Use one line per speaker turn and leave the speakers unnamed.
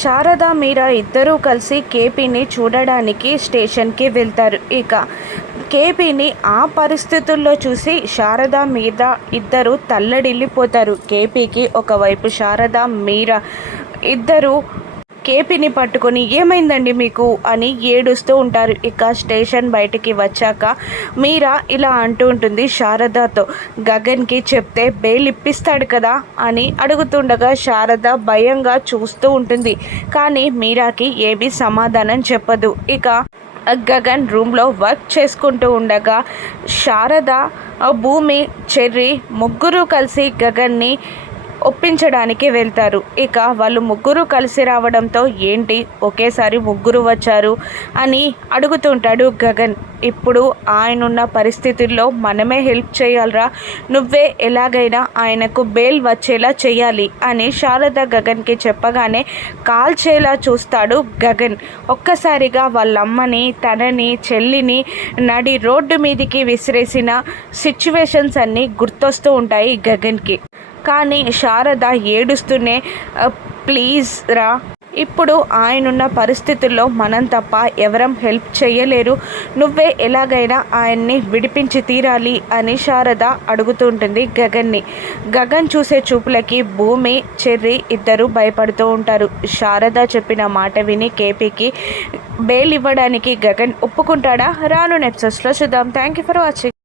శారద మీరా ఇద్దరూ కలిసి కేపీని చూడడానికి స్టేషన్కి వెళ్తారు. ఇక కేపీని ఆ పరిస్థితుల్లో చూసి శారద మీరా ఇద్దరు తల్లడిల్లిపోతారు. కేపీకి ఒకవైపు శారద మీరా ఇద్దరు కేపీని పట్టుకొని ఏమైందండి మీకు అని ఏడుస్తూ ఉంటారు. ఇక స్టేషన్ బయటికి వచ్చాక మీరా ఇలా అంటూ ఉంటుంది శారదతో. గగన్కి చెప్తే బెయిల్ ఇప్పిస్తాడు కదా అని అడుగుతుండగా శారద భయంగా చూస్తూ ఉంటుంది. కానీ మీరాకి ఏమీ సమాధానం చెప్పదు. ఇక గగన్ రూమ్లో వర్క్ చేసుకుంటూ ఉండగా శారద భూమి చెర్రి ముగ్గురు కలిసి గగన్ని ఒప్పించడానికి వెళ్తారు. ఇక వాళ్ళు ముగ్గురు కలిసి రావడంతో ఏంటి ఒకేసారి ముగ్గురు వచ్చారు అని అడుగుతుంటాడు గగన్. ఇప్పుడు ఆయనున్న పరిస్థితుల్లో మనమే హెల్ప్ చేయాలరా. నువ్వే ఎలాగైనా ఆయనకు బెయిల్ వచ్చేలా చేయాలి అని శారద గగన్కి చెప్పగానే కాల్చేలా చూస్తాడు గగన్. ఒక్కసారిగా వాళ్ళమ్మని తనని చెల్లిని నడి రోడ్డు మీదికి విసిరేసిన సిచ్యువేషన్స్ అన్నీ గుర్తొస్తూ ఉంటాయి గగన్కి. కానీ శారద ఏడుస్తూనే ప్లీజ్ రా. ఇప్పుడు ఆయనున్న పరిస్థితుల్లో మనం తప్ప ఎవరం హెల్ప్ చేయలేరు. నువ్వే ఎలాగైనా ఆయన్ని విడిపించి తీరాలి అని శారద అడుగుతుంటుంది గగన్ని. గగన్ చూసే చూపులకి భూమి చెర్రి ఇద్దరు భయపడుతూ ఉంటారు. శారద చెప్పిన మాట విని కేపీకి బెయిల్ ఇవ్వడానికి గగన్ ఒప్పుకుంటాడా? రాను నెప్సెస్లో చూద్దాం. Thank you for watching